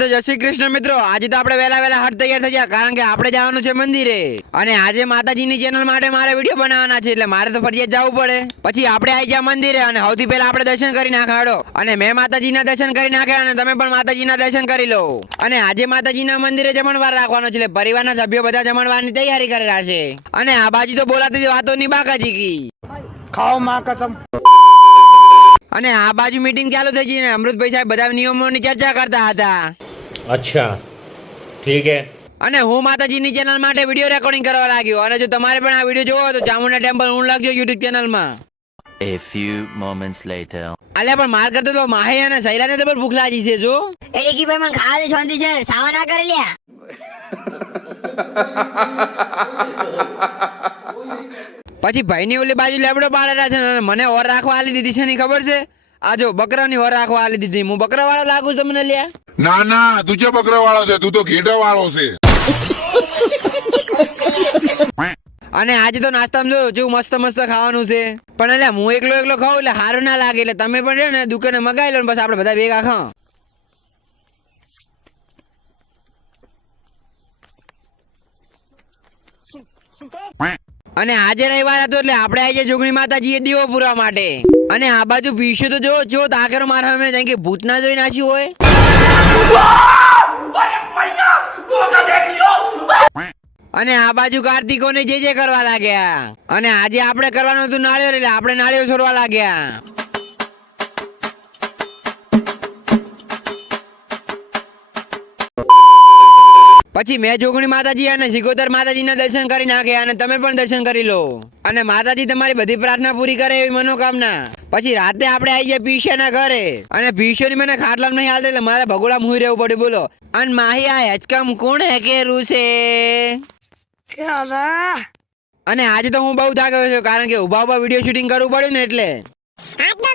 તો જય શ્રી કૃષ્ણ મિત્રો, આજે તો આપણે વહેલા હટ તૈયાર થઈ ગયા, કારણ કે આપણે જવાનું છે મંદિરે અને આજે માતાજીની ચેનલ માટે મારે વિડીયો બનાવવાના છે, એટલે મારે તો ફરજિયાત જવું પડે. પછી આપણે આવી ગયા મંદિરે અને સૌથી પહેલા આપણે દર્શન કરી નાખાડો. અને મેં માતાજીના દર્શન કરી નાખ્યા અને તમે પણ માતાજીના દર્શન કરી લો. અને આજે માતાજીના મંદિરે જમણવાર રાખવાનો છે, એટલે પરિવારના સભ્યો બધા જમણવારની તૈયારી કરેલા છે. અને આ બાજુ તો બોલાતી વાતોની બાકાજી કી ખાઓ માં કસમ. અને આ બાજુ મીટિંગ ચાલુ થઈ ગઈ ને અમૃતભાઈ સાહેબ બધા નિયમોની ચર્ચા કરતા હતા. અચ્છા ઠીક હે. અને હું માતાજીની ચેનલ માટે વિડીયો રેકોર્ડિંગ કરવા લાગ્યો. અને જો તમારે પણ આ વિડીયો જોવો તો ચામુંડા ટેમ્પલ હું લાગજો યુટ્યુબ ચેનલમાં. A few moments later. અલ્યા પણ માર કરતો તો માહે અને સૈલાને તો ભૂખ લાગી છે. જો એટલે કે ભાઈ મને ખાવા દે શાંતિ છે, સાવા ના કરી લ્યા. પછી ભાઈની ઓલી બાજુ લેબડો પાડેલા છે અને મને ઓર રાખવા આલી દીધી છે. ની ખબર છે? આ જો બકરાની ઓર રાખવા આલી દીધી. હું બકરા વાળો લાગુ તમને લ્યા? ના ના, તું છે બકરા વાળો છે, તું તો ઘેટા વાળો છે. અને આજે તો નાસ્તામાં જો જેવું મસ્ત મસ્ત ખાવાનું છે. પણ એટલે હું એકલો ખાઉં એટલે સારું ના લાગે, એટલે તમે પણ છે ને દુકાને મગાવી લો ને બસ આપણે બધા ભેગા ખાઓ. અને આજે રવિવાર હતો એટલે આપણે આજે જોગણી માતાજીએ દીવો પૂરવા માટે. અને આ બાજુ પીછે તો જો તાકેરો મારા અમે જાય કે ભૂત ના જોઈ નાખ્યું હોય. અને આ બાજુ કાર્તિકોને જે કરવા લાગ્યા. અને આજે આપણે કરવાનું હતું નાળિયેર, એટલે આપણે નાળિયેર છોડવા લાગ્યા. પછી મેં જોગણી માતાજી અને સિકોતર માતાજીના દર્શન કરી નાખ્યા અને તમે પણ દર્શન કરી લો. અને માતાજી તમારી બધી પ્રાર્થના પૂરી કરે એવી મનોકામના. પછી રાતે આપણે આવી જાય પીછાના ઘરે અને પીછોની મને ખાટલામાં નહીં હાલતા, એટલે મારે ભગોળા મુઈ રહેવું પડે. બોલો અને માહી આ હેચકામ કોણ હેકેરું છે? અને આજે તો હું બહુ થાક્યો છું, કારણ કે ઉભા વિડીયો શૂટિંગ કરવું પડ્યું ને એટલે. આજ તો